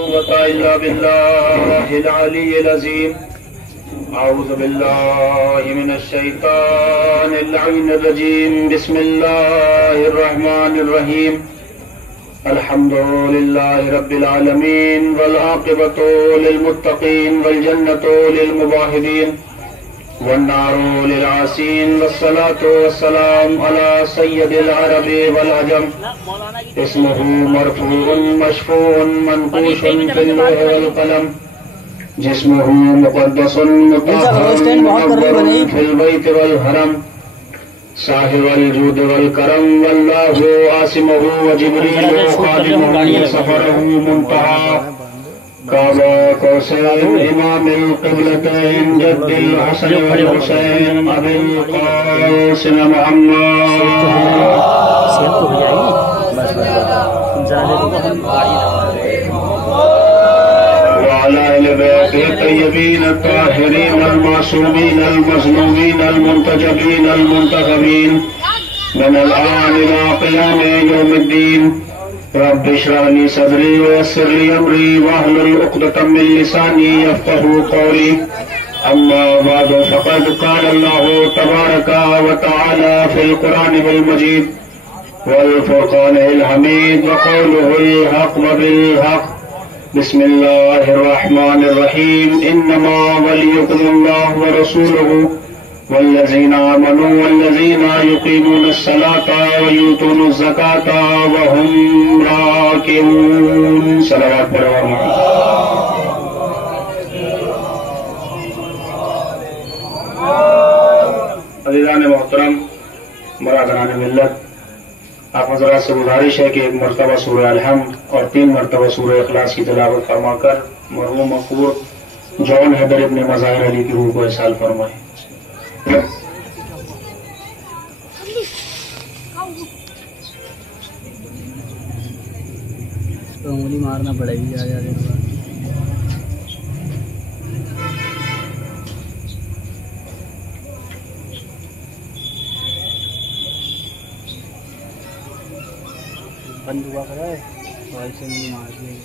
قوة إلا بالله العلي العظيم. أعوذ بالله من الشيطان اللعين الرجيم. بسم الله الرحمن الرحيم. الحمد لله رب العالمين والعاقبة للمتقين والجنة للموحدين والنار للعاصين والصلاة والسلام على سيد العرب والعجم. اسمه مرفوع مشفوع منقوش في اللوح والقلم. جسمه مقدس مطهر منور في البيت والحرم. صاحب الجود والكرم والله عاصمه وجبريل خادمه سفره منتهى. کعبہ کوثر امام القبلتین جد الحسن والحسین ابی القاسم محمد وعلى آل بیتہ الطیبین الطاہرین المعصومین المظلومین المنتجبین المنتخبین من الآن إلى قيام يوم الدين. رب اشرح لي صدري ويسر لي امري واحلل عقدة من لساني يفقهوا قولي. اما بعد فقد قال الله تبارك وتعالى في القرآن المجيد والفرقان الحميد وقوله الحق وبالحق. بسم الله الرحمن الرحيم. انما وليكم الله ورسوله والذين آمنوا والذين يقيمون الصلاة ويؤتون الزكاة وهم راكعون. صلوات پڑھو. عزیزان محترم، برادران ملت، آپ حضرات سے گزارش ہے کہ ایک مرتبہ سورہ الحمد اور 3 مرتبہ سورہ اخلاص کی تلاوت فرما کر مرحوم مغفور جون حیدر ابن مظاہر علی کی روح کو احسال فرمائیں. انگلی مارنا پڑے گی. بند ہوا کرا ہے تو ایسے انگلی مار دیں گے.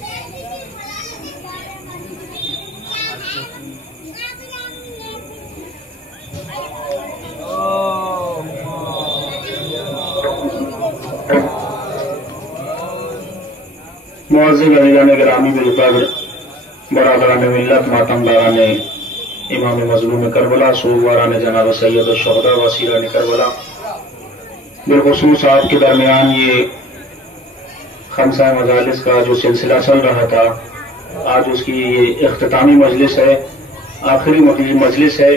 معزز عزیزان گرامی بالقدر، برادران ملت، ماتمداران امام مظلوم کربلا، سوگواران جناب سید الشہداء وسیران کربلا، بالخصوص آپ کے درمیان یہ خمسہ مجالس کا جو سلسلہ چل رہا تھا، آج اس کی یہ اختتامی مجلس ہے، آخری مجلس ہے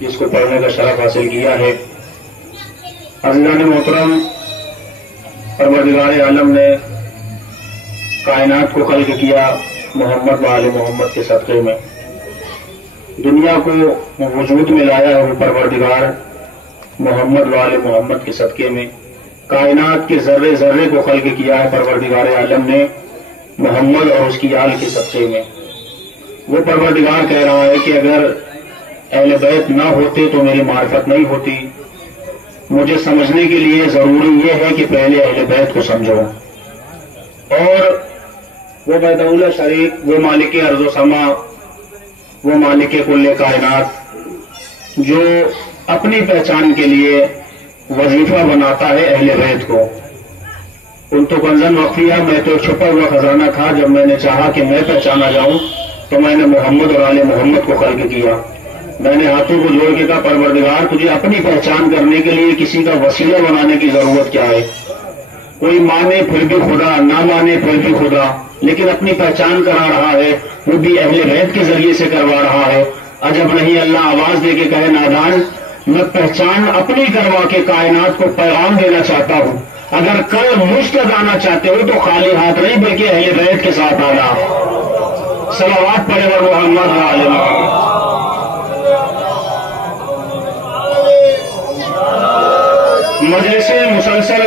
جس کو پڑھنے کا شرف حاصل کیا ہے. عزیزان محترم، پروردگار عالم نے کائنات کو خلق کیا محمد و آل محمد کے صدقے میں. دنیا کو وجود میں لایا ہے وہ پروردگار محمد و آل محمد کے صدقے میں. کائنات کے ذرے ذرے کو خلق کیا ہے پروردگار عالم نے محمد اور اس کی آل کے صدقے میں. وہ پروردگار کہہ رہا ہے کہ اگر اہل بیت نہ ہوتے تو میری معرفت نہیں ہوتی. مجھے سمجھنے کے لیے ضروری یہ ہے کہ پہلے اہل بیت کو سمجھو. اور وہ بیدولہ شریک، وہ مالک ارض و سما، وہ مالک کل کائنات جو اپنی پہچان کے لیے وظیفہ بناتا ہے اہل بیت کو. ان تو کنزن وقفیہ، میں تو چھپا ہوا خزانہ تھا. جب میں نے چاہا کہ میں پہچانا جاؤں تو میں نے محمد اور آل محمد کو خلق کیا. میں نے ہاتھوں کو جوڑ کے کہا پروردگار تجھے اپنی پہچان کرنے کے لیے کسی کا وسیلہ بنانے کی ضرورت کیا ہے؟ کوئی مانے پھر بھی خدا، نہ مانے پھر بھی خدا، لیکن اپنی پہچان کرا رہا ہے، وہ بھی اہل بیت کے ذریعے سے کروا رہا ہے. عجب نہیں اللہ آواز دے کے کہے نادان، میں پہچان اپنی کروا کے کائنات کو پیغام دینا چاہتا ہوں. اگر کل مجھ تک آنا چاہتے ہو تو خالی ہاتھ نہیں بلکہ اہل بیت کے ساتھ آنا. صلوات پڑھے ور محمد علیہ. مجلس مسلسل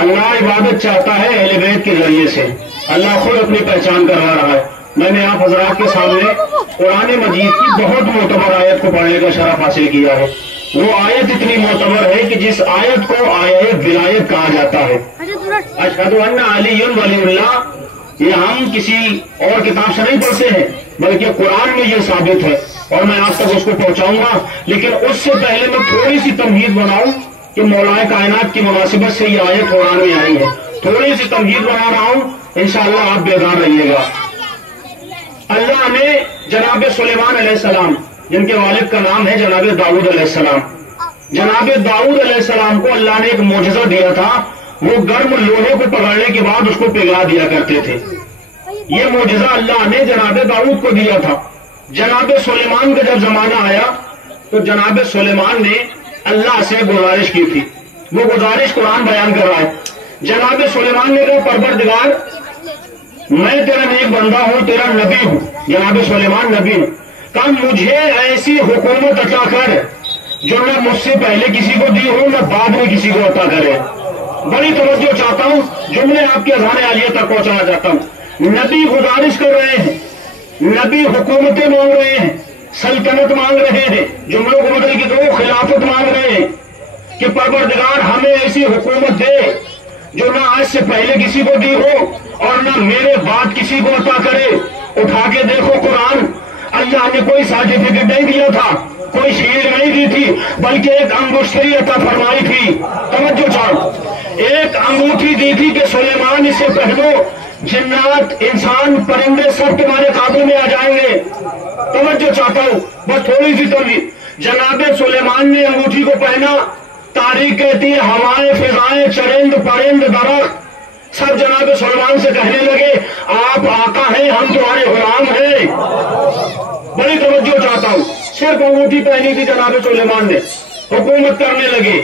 اللہ عبادت چاہتا ہے اہل بیت کے ذریعے سے. اللہ خود اپنی پہچان کروا رہا ہے. میں نے آپ حضرات کے سامنے قرآن مجید کی بہت معتبر آیت کو پڑھنے کا شرف حاصل کیا ہے. وہ آیت اتنی معتبر ہے کہ جس آیت کو آیت ولایت کہا جاتا ہے. اشہد ان علی ولی اللہ، یہ ہم کسی اور کتاب سے نہیں پڑھتے ہیں بلکہ قرآن میں یہ ثابت ہے اور میں آپ تک اس کو پہنچاؤں گا. لیکن اس سے پہلے میں تھوڑی سی تمہید بناؤں کہ مولا کائنات کی مناسبت سے یہ آیت قرآن میں آئی ہے. تھوڑی سی تمہید بنا رہا ہوں، انشاءاللہ آپ بیدار رہیے گا. اللہ نے جناب سلیمان علیہ السلام، جن کے والد کا نام ہے جناب داؤد علیہ السلام، جناب داؤد علیہ السلام کو اللہ نے ایک معجزہ دیا تھا. وہ گرم لوہے کو پکڑنے کے بعد اس کو پگھلا دیا کرتے تھے. یہ معجزہ اللہ نے جناب داؤد کو دیا تھا. جناب سلیمان کا جب زمانہ آیا تو جناب سلیمان نے اللہ سے گزارش کی تھی. وہ گزارش قرآن بیان کر رہا ہے. جناب سلیمان نے کہا پروردگار میں تیرا نیک بندہ ہوں، تیرا نبی ہوں. جناب سلیمان نبی ہوں. کہا مجھے ایسی حکومت عطا کر جو نہ مجھ سے پہلے کسی کو دی ہو نہ بعد میں کسی کو عطا کرے. بڑی توجہ چاہتا ہوں، جملے آپ کے اذہان عالیہ تک پہنچانا چاہتا ہوں. نبی گزارش کر رہے ہیں، نبی حکومتیں مانگ رہے ہیں، سلطنت مانگ رہے ہیں، جملوں کو بدل کے دو خلافت مانگ رہے ہیں کہ پروردگار ہمیں ایسی حکومت دے جو نہ آج سے پہلے کسی کو دی ہو اور نہ میرے بعد کسی کو عطا کرے. اٹھا کے دیکھو قرآن، اللہ نے کوئی سرٹیفکیٹ نہیں دیا تھا، کوئی شیلڈ نہیں دی تھی، بلکہ ایک انگوٹھی عطا فرمائی تھی. توجہ چاہو، ایک انگوٹھی دی تھی کہ سلیمان اسے پہنو، جنات انسان پرندے سب تمہارے قابو میں آ جائیں گے. توجہ چاہتا ہوں، بس تھوڑی سی تمہیں. جناب سلیمان نے انگوٹھی کو پہنا. تاریخ کہتی ہے ہوائیں فضائیں چرند پرند درخت سب جناب سلیمان سے کہنے لگے آپ آقا ہیں، ہم تمہارے غلام ہیں. بڑی توجہ چاہتا ہوں. صرف انگوٹھی پہنی تھی جناب سلیمان نے، حکومت کرنے لگے.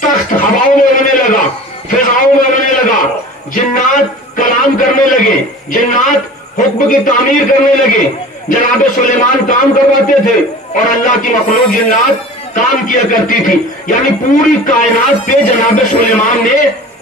تخت ہواؤں میں اڑنے لگا، فضاؤں میں اڑنے لگا. جنات کلام کرنے لگے، جنات حکم کی تعمیر کرنے لگے. جناب سلیمان کام کرواتے تھے اور اللہ کی مخلوق جنات کام کیا کرتی تھی. یعنی پوری کائنات پہ جناب سلیمان نے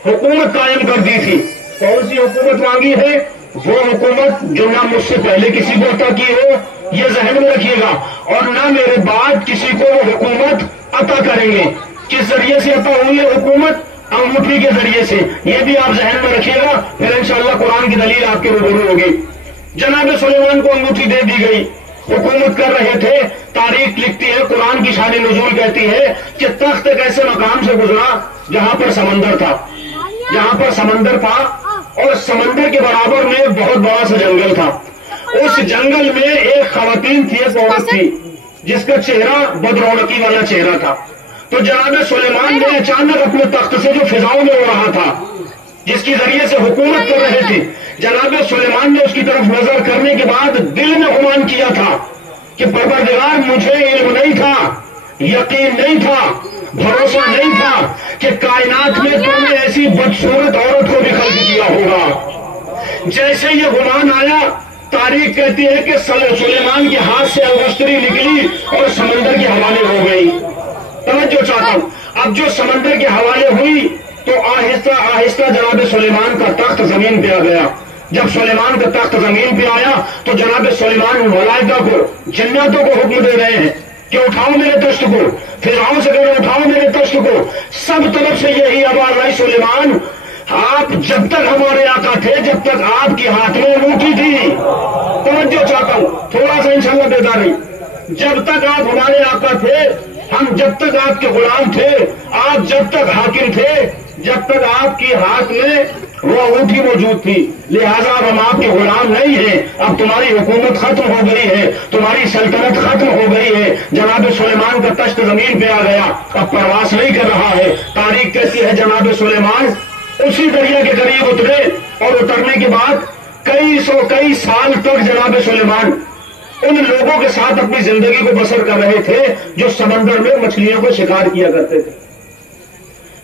حکومت قائم کر دی تھی. کون سی حکومت مانگی ہے؟ وہ حکومت جو نہ مجھ سے پہلے کسی کو عطا کی ہو، یہ ذہن میں رکھیے گا، اور نہ میرے بعد کسی کو وہ حکومت عطا کریں گے. کس ذریعے سے عطا ہوئی ہے حکومت؟ انگوٹھی کے ذریعے سے. یہ بھی آپ ذہن میں رکھیے گا، پھر انشاءاللہ قرآن کی دلیل آپ کے روبرو ہوگی. جناب سلیمان کو انگوٹھی دے دی گئی، حکومت کر رہے تھے. تاریخ لکھتی ہے، قرآن کی شان نزول کہتی ہے کہ تخت ایک ایسے مقام سے گزرا جہاں پر سمندر تھا، جہاں پر سمندر تھا اور سمندر کے برابر میں بہت بڑا سا جنگل تھا. اس جنگل میں ایک خواتین تھی، ایک عورت تھی جس کا چہرہ بدرونقی والا چہرہ تھا. تو جناب سلیمان نے اچانک اپنے تخت سے جو فضاؤں میں ہو رہا تھا، جس کے ذریعے سے حکومت کر رہے تھے، جناب سلیمان نے اس کی طرف نظر کرنے کے بعد دل میں گمان کیا تھا کہ پروردگار مجھے علم نہیں تھا، یقین نہیں تھا، بھروسہ نہیں تھا کہ کائنات میں تم نے ایسی بدصورت عورت کو بھی خلق کیا ہوگا. جیسے یہ گمان آیا، تاریخ کہتی ہے کہ سلیمان کے ہاتھ سے انگشتری نکلی اور سمندر کے حوالے ہو گئی. توجہ چاہتا ہوں، اب جو سمندر کے حوالے ہوئی تو آہستہ آہستہ جناب سلیمان کا تخت زمین پہ آ گیا. جب سلیمان کا تخت زمین پہ آیا تو جناب سلیمان ملائکہ کو، جناتوں کو حکم دے رہے ہیں کہ اٹھاؤ میرے تخت کو. فرعون سے کہہ رہے اٹھاؤ میرے تخت کو. سب طرف سے یہی آواز آئی، سلیمان آپ جب تک ہمارے آقا تھے، جب تک آپ کے ہاتھ میں انگوٹھی تھی. توجہ چاہتا ہوں، تھوڑا سا انشاءاللہ بیدار رہی. جب تک آپ ہمارے آقا تھے، ہم جب تک آپ کے غلام تھے، آپ جب تک حاکم تھے، جب تک آپ کے ہاتھ میں وہ انگوٹھی موجود تھی، لہذا اب ہم آپ کے غلام نہیں ہیں. اب تمہاری حکومت ختم ہو گئی ہے، تمہاری سلطنت ختم ہو گئی ہے. جناب سلیمان کا تخت زمین پہ آ گیا، اب پرواز نہیں کر رہا ہے. تاریخ کہتی ہے جناب سلیمان اسی دریا کے قریب اترے اور اترنے کے بعد کئی سال تک جناب سلیمان ان لوگوں کے ساتھ اپنی زندگی کو بسر کر رہے تھے جو سمندر میں مچھلیوں کو شکار کیا کرتے تھے.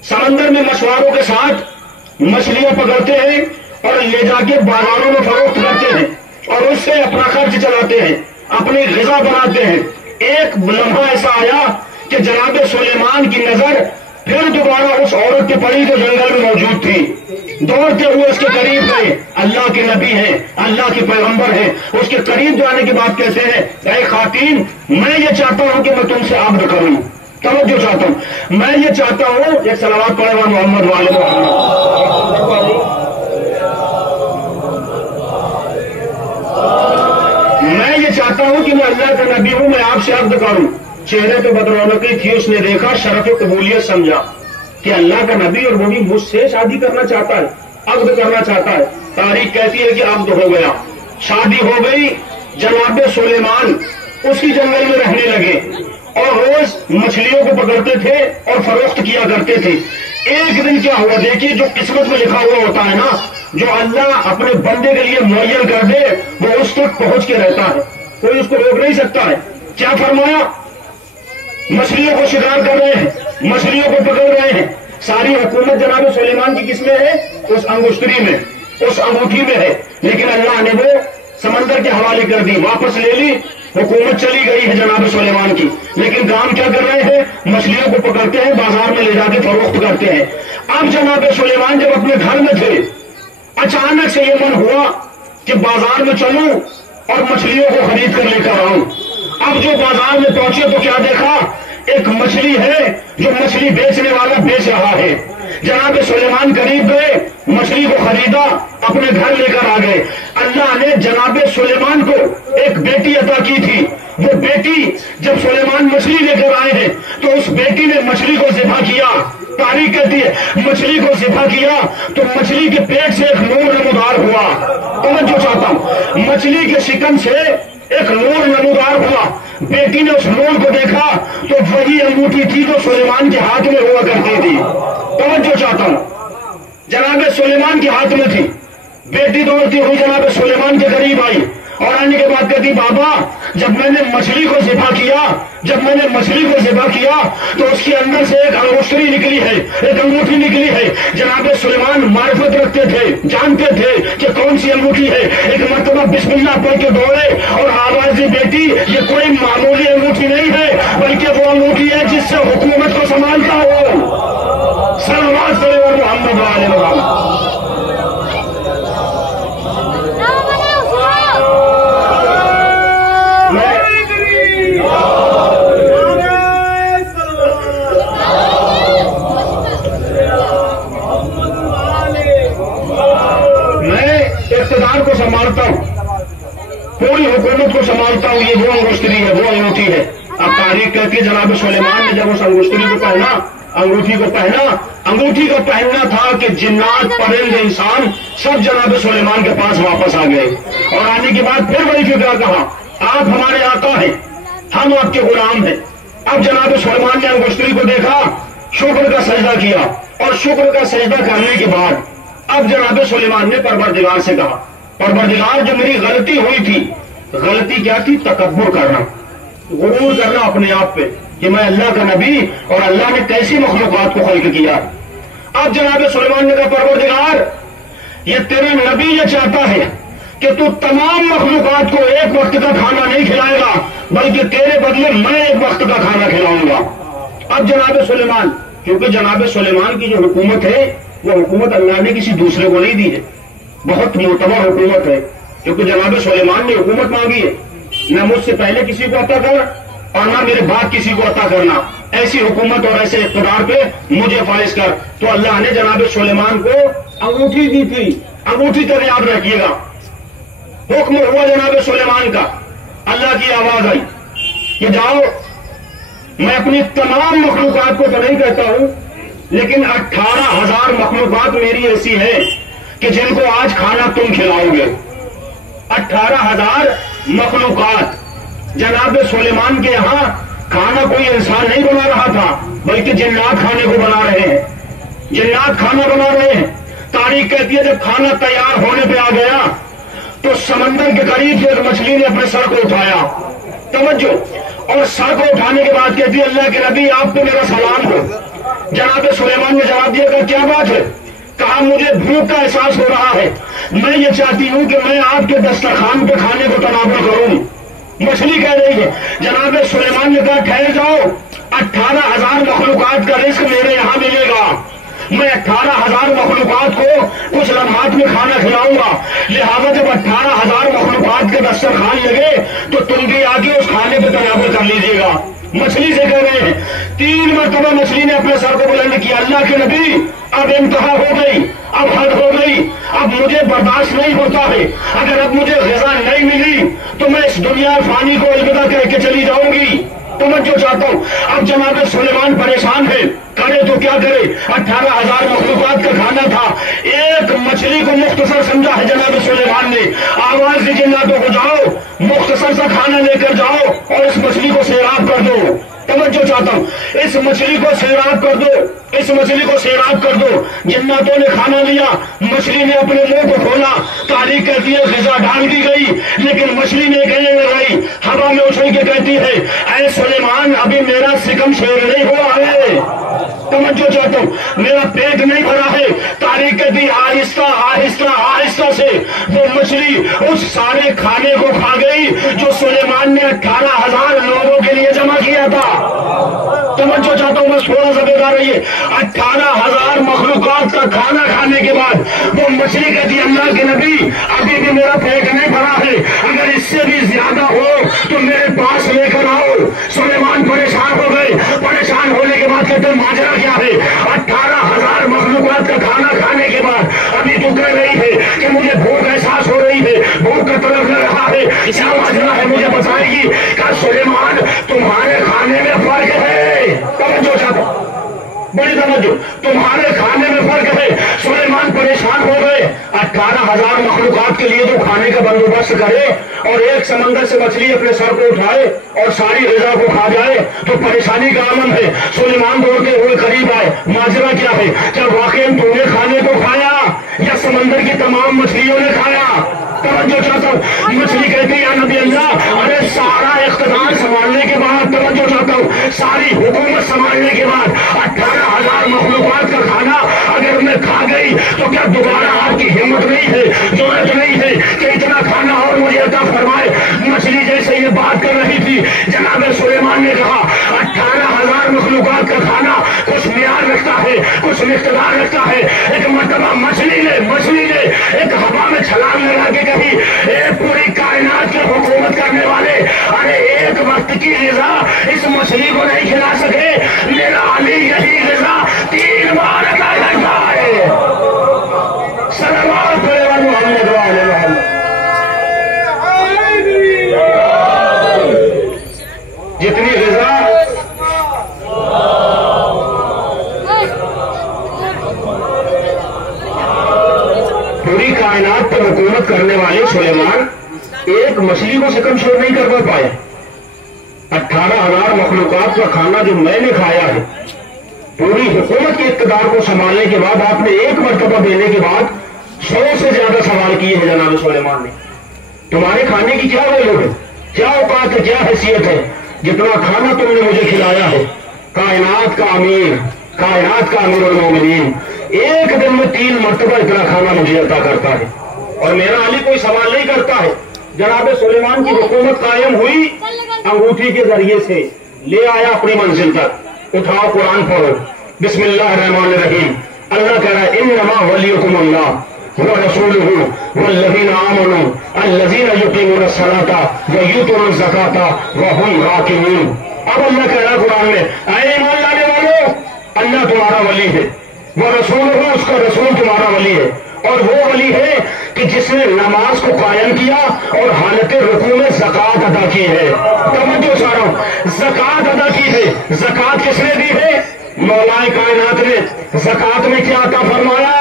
سمندر میں مچھواروں کے ساتھ مچھلیاں پکڑتے ہیں اور لے جا کے بازاروں میں فروخت کرتے ہیں اور اس سے اپنا خرچ چلاتے ہیں، اپنی غذا بناتے ہیں. ایک لمحہ ایسا آیا کہ جناب سلیمان کی نظر پھر دوبارہ اس عورت پہ پڑی جو جنگل میں موجود تھی. دوڑتے ہوئے اس کے قریب گئے، اللہ کے نبی ہیں، اللہ کے پیغمبر ہیں، اس کے قریب جانے کے بعد کہتے ہیں اے خواتین میں یہ چاہتا ہوں کہ میں تم سے عبد کروں، توجہ چاہتا ہوں، میں یہ چاہتا ہوں، ایک صلوات پڑھے گا محمد والے محمد، میں یہ چاہتا ہوں کہ میں اللہ کا نبی ہوں، میں آپ سے عبد کروں۔ چہرے پہ بدرونقی تھی، اس نے دیکھا، شرف قبولیت سمجھا کہ اللہ کا نبی اور وہ بھی مجھ سے شادی کرنا چاہتا ہے، عقد کرنا چاہتا ہے۔ تاریخ کہتی ہے کہ عقد ہو گیا، شادی ہو گئی۔ جناب سلیمان اسی جنگل میں رہنے لگے اور روز مچھلیوں کو پکڑتے تھے اور فروخت کیا کرتے تھے۔ ایک دن کیا ہوا، دیکھیے جو قسمت میں لکھا ہوا ہوتا ہے نا، جو اللہ اپنے بندے کے لیے معین کر دے وہ اس تک پہنچ کے رہتا ہے، کوئی اس کو روک نہیں سکتا ہے۔ کیا فرمایا، مچھلیوں کو شکار کر رہے ہیں، مچھلیوں کو پکڑ رہے ہیں، ساری حکومت جناب سلیمان کی کس میں ہے، اس انگشتری میں، اس انگوٹھی میں ہے، لیکن اللہ نے وہ سمندر کے حوالے کر دی، واپس لے لی، حکومت چلی گئی ہے جناب سلیمان کی، لیکن کام کیا کر رہے ہیں، مچھلیوں کو پکڑتے ہیں، بازار میں لے جا کے فروخت کرتے ہیں۔ اب جناب سلیمان جب اپنے گھر میں تھے، اچانک سے یہ من ہوا کہ بازار میں چلوں اور مچھلیوں کو خرید کر لے کر آؤں۔ اب جو بازار میں پہنچے تو کیا دیکھا، ایک مچھلی ہے جو مچھلی بیچنے والا بیچ رہا ہے۔ جناب سلیمان قریب گئے، مچھلی کو خریدا، اپنے گھر لے کر آ گئے۔ اللہ نے جناب سلیمان کو ایک بیٹی عطا کی تھی، وہ بیٹی جب سلیمان مچھلی لے کر آئے ہیں تو اس بیٹی نے مچھلی کو ذبح کیا۔ تاریخ کہتی ہے مچھلی کو ذبح کیا تو مچھلی کے پیٹ سے ایک نور نمودار ہوا۔ توجہ چاہتا ہوں، مچھلی کے شکم سے ایک نور نمودار ہوا۔ بیٹی نے اس نور کو دیکھا تو وہی انگوٹھی تھی جو سلیمان کے ہاتھ میں ہوا کرتی تھی۔ توجہ چاہتا ہوں، جناب سلیمان کے ہاتھ میں تھی۔ بیٹی دوڑتی ہوئی جناب سلیمان کے قریب آئی اور آنے کے بعد کہتی بابا جب میں نے مچھلی کو ذبح کیا تو اس کے اندر سے ایک انگوٹھی نکلی ہے، ایک انگوٹھی نکلی ہے۔ جناب سلیمان معرفت رکھتے تھے، جانتے تھے کہ کون سی انگوٹھی ہے۔ ایک مرتبہ بسم اللہ پڑھ کے دوڑے اور آواز دی بیٹی یہ کوئی معمولی انگوٹھی نہیں ہے بلکہ وہ انگوٹھی ہے جس سے حکومت کو سنبھالتا ہو۔ صلوات علی محمد وعلی محمد۔ اقتدار کو سنبھالتا ہوں، پوری حکومت کو سنبھالتا ہوں، یہ وہ انگشتری ہے، وہ انگوٹھی ہے۔ اب تاریخ کہتی ہے جناب سلیمان نے جب اس انگشتری کو پہنا، انگوٹھی کو پہنا، انگوٹھی کو پہننا تھا کہ جنات، پرند، انسان سب جناب سلیمان کے پاس واپس آ گئے اور آنے کے بعد پھر وہی فکر کہا آپ ہمارے آقا ہیں، ہم آپ کے غلام ہیں۔ اب جناب سلیمان نے انگشتری کو دیکھا، شکر کا سجدہ کیا اور شکر کا سجدہ کرنے کے بعد اب جناب سلیمان نے پروردگار سے کہا پروردگار جو میری غلطی ہوئی تھی، غلطی کیا تھی، تکبر کرنا، غرور کرنا اپنے آپ پہ کہ میں اللہ کا نبی اور اللہ نے کیسی مخلوقات کو خلق کیا۔ اب جناب سلیمان نے کہا پروردگار یہ تیرا نبی یہ چاہتا ہے کہ تو تمام مخلوقات کو ایک وقت کا کھانا نہیں کھلائے گا بلکہ تیرے بدلے میں ایک وقت کا کھانا کھلاؤں گا۔ اب جناب سلیمان، کیونکہ جناب سلیمان کی جو حکومت ہے وہ حکومت اللہ نے کسی دوسرے کو نہیں دی ہے، بہت معتبر حکومت ہے، کیونکہ جناب سلیمان نے حکومت مانگی ہے، نہ مجھ سے پہلے کسی کو عطا کر اور نہ میرے بعد کسی کو عطا کرنا، ایسی حکومت اور ایسے اقتدار پہ مجھے فائز کر۔ تو اللہ نے جناب سلیمان کو انگوٹھی دی تھی، انگوٹھی تک یاد رکھیے گا۔ حکم ہوا جناب سلیمان کا، اللہ کی آواز آئی کہ جاؤ، میں اپنی تمام مخلوقات کو تو نہیں کہتا ہوں لیکن 18,000 مخلوقات میری ایسی ہے کہ جن کو آج کھانا تم کھلاؤ گے۔ 18,000 مخلوقات۔ جناب سلیمان کے یہاں کھانا کوئی انسان نہیں بنا رہا تھا بلکہ جنات کھانے کو بنا رہے ہیں، جنات کھانا بنا رہے ہیں۔ تاریخ کہتی ہے جب کھانا تیار ہونے پہ آ گیا تو سمندر کے قریب سے ایک مچھلی نے اپنے سر کو اٹھایا، توجہ، اور سر کو اٹھانے کے بعد کہتی ہے اللہ کے نبی آپ کو میرا سلام ہو۔ جناب سلیمان نے جواب دیا کہ کیا بات ہے؟ کہا مجھے بھوک کا احساس ہو رہا ہے، میں یہ چاہتی ہوں کہ میں آپ کے دسترخوان پہ کھانے کو تناول کروں۔ مچھلی کہہ رہی ہے۔ جناب سلیمان نے کہا ٹھہر جاؤ، 18,000 مخلوقات کا رزق میرے یہاں ملے گا، میں 18,000 مخلوقات کو کچھ لمحات میں کھانا کھلاؤں گا، لہذا جب 18,000 مخلوقات کے دسترخوان لگے تو تم بھی آگے اس کھانے پہ تناول کر لیجیے گا۔ مچھلی سے کہہ رہے ہیں، 3 مرتبہ مچھلی نے اپنے سر کو بلند کیا، اللہ کے نبی اب انتہا ہو گئی، اب حد ہو گئی، اب مجھے برداشت نہیں ہوتا ہے، اگر اب مجھے غذا نہیں ملی تو میں اس دنیا فانی کو الوداع کہہ کے چلی جاؤں گی۔ توجہ چاہتا ہوں، اب جناب سلیمان پریشان ہے، کرے تو کیا کرے، 18,000 مخلوقات کا کھانا تھا، ایک مچھلی کو مختصر سمجھا ہے جناب سلیمان نے، آواز دی جناتوں کو جاؤ مختصر سا کھانا لے کر جاؤ اور اس مچھلی کو سیراب کر دو۔ توجہ چاہتا ہوں، اس مچھلی کو سیراب کر دو، اس مچھلی کو سیراب کر دو۔ جناتوں نے کھانا لیا، مچھلی نے اپنے منہ کو کھولا، تاریخ کہتی ہے غذا ڈال دی گئی، لیکن مچھلی نے کہنے لگائی، ہوا میں اچھل کے کہتی ہے، اے سلیمان ابھی میرا سکم شیر نہیں ہوا ہے، توجہ چاہتا ہوں، میرا پیٹ نہیں بھرا ہے۔ تاریخ کہتی آہستہ آہستہ آہستہ سے وہ مچھلی اس سارے کھانے کو کھا گئی جو سلیمان نے 18,000 لوگوں کے لیے جمع کیا تھا۔ توجہ چاہتا ہوں، بس تھوڑا سا بیدار رہیے۔ 18,000 مخلوقات کا کھانا کھانے کے بعد وہ مچھلی کہتی اللہ کے نبی ابھی بھی میرا پیٹ نہیں بھرا ہے، اگر اس سے بھی زیادہ ہو تو میرے پاس لے کر آؤ۔ سلیمان پریشان ہو گئے، پریشان ہونے کے بعد کہتے ماجرا کیا ہے؟ 18,000 مخلوقات کا کھانا کھانے کے بعد ابھی تو کہہ رہی ہے کہ مجھے بھوک احساس ہو رہی ہے، بھوک کا طلب لگ رہا ہے، کیا ماجرا ہے مجھے بتائے گی؟ کہ سلیمان تمہارے کھانے میں فرق ہے، توجہ چاہتا ہوں، بڑی توجہ، تمہارے کھانے میں فرق ہے۔ سلیمان پریشان ہو گئے، 18,000 مخلوقات کے لیے تو کھانے کا بندوبست کرے اور ایک سمندر سے مچھلی اپنے سر کو اٹھائے اور ساری غذا کو کھا جائے تو پریشانی کا عالم ہے۔ سلیمان دوڑتے ہوئے قریب آئے، ماجرا کیا ہے؟ کیا واقعی تم نے کھانے کو کھایا یا سمندر کی تمام مچھلیوں نے کھایا؟ توجہ چاہتا ہوں، مچھلی کہتی ہے یا نبی اللہ ارے سارا اقتدار سنبھالنے کے بعد، توجہ چاہتا ہوں، ساری حکومت سنبھالنے کے بعد 18,000 مخلوقات کا کھانا اگر میں کھا گئی تو کیا دوبارہ آپ کی ہمت نہیں ہے، ضرورت نہیں ہے کہ اتنا کھانا اور مجھے عطا فرمائے؟ مچھلی جیسے یہ بات کر رہی تھی، جناب سلیمان نے کہا 18,000 مخلوقات کا کھانا کچھ معیار رکھتا ہے، کچھ مقدار رکھتا ہے۔ ایک مرتبہ مچھلی نے ایک ہوا میں چھلانگ لگا کے کہی، اے پوری کائنات کی حکومت کرنے والے، ارے ایک وقت کی غذا اس مچھلی کو نہیں کھلا سکے، میرا علی یہی غذا 3 بار عطا کرتا ہے۔ صلوات علی محمد وعلی محمد۔ جتنی غذا پوری کائنات پر حکومت کرنے والے سلیمان ایک مچھلی کو سکم شور نہیں کر پائے۔ 18,000 مخلوقات کا کھانا جو میں نے کھایا ہے، پوری حکومت کے اقتدار کو سنبھالنے کے بعد آپ نے ایک مرتبہ دینے کے بعد 100 سے زیادہ سوال کیے ہیں جناب سلیمان نے۔ تمہارے کھانے کی کیا ویلو ہے، کیا اوقات ہے، کیا حیثیت ہے؟ جتنا کھانا تم نے مجھے کھلایا ہے، کائنات کا امیر المومنین ایک دن میں 3 مرتبہ اتنا کھانا مجھے عطا کرتا ہے اور میرا علی کوئی سوال نہیں کرتا ہے۔ جناب سلیمان کی حکومت قائم ہوئی، انگوٹھی کے ذریعے سے لے آیا اپنی منزل تک۔ اٹھاؤ قرآن پڑھو، بسم اللہ الرحمن الرحیم۔ اللہ کہہ رہا ہے انما ولیکم اللہ ورسولہ والذین آمنوا الذین یقیمون الصلاۃ ویؤتون الزکاۃ وہم راکعون۔ اب اللہ کہہ رہا ہے قرآن میں، اے ایمان لانے والو، اللہ تمہارا ولی ہے، ورسولہ اس کا رسول تمہارا ولی ہے، اور وہ ولی ہے کہ جس نے نماز کو قائم کیا اور حالت رکوع میں زکوٰۃ ادا کی ہے۔ توجہ سارا، زکوٰۃ ادا کی ہے۔ زکوٰۃ کس نے دی ہے؟ مولا کائنات نے۔ زکوٰۃ میں کیا عطا فرمایا؟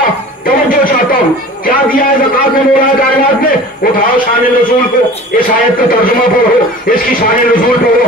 توجہ چاہتا ہوں، کیا دیا ہے زکوٰۃ میں مولا کائنات نے؟ اٹھاؤ شان نزول کو، اس آیت کا ترجمہ پڑھو، اس کی شان نزول پڑھو۔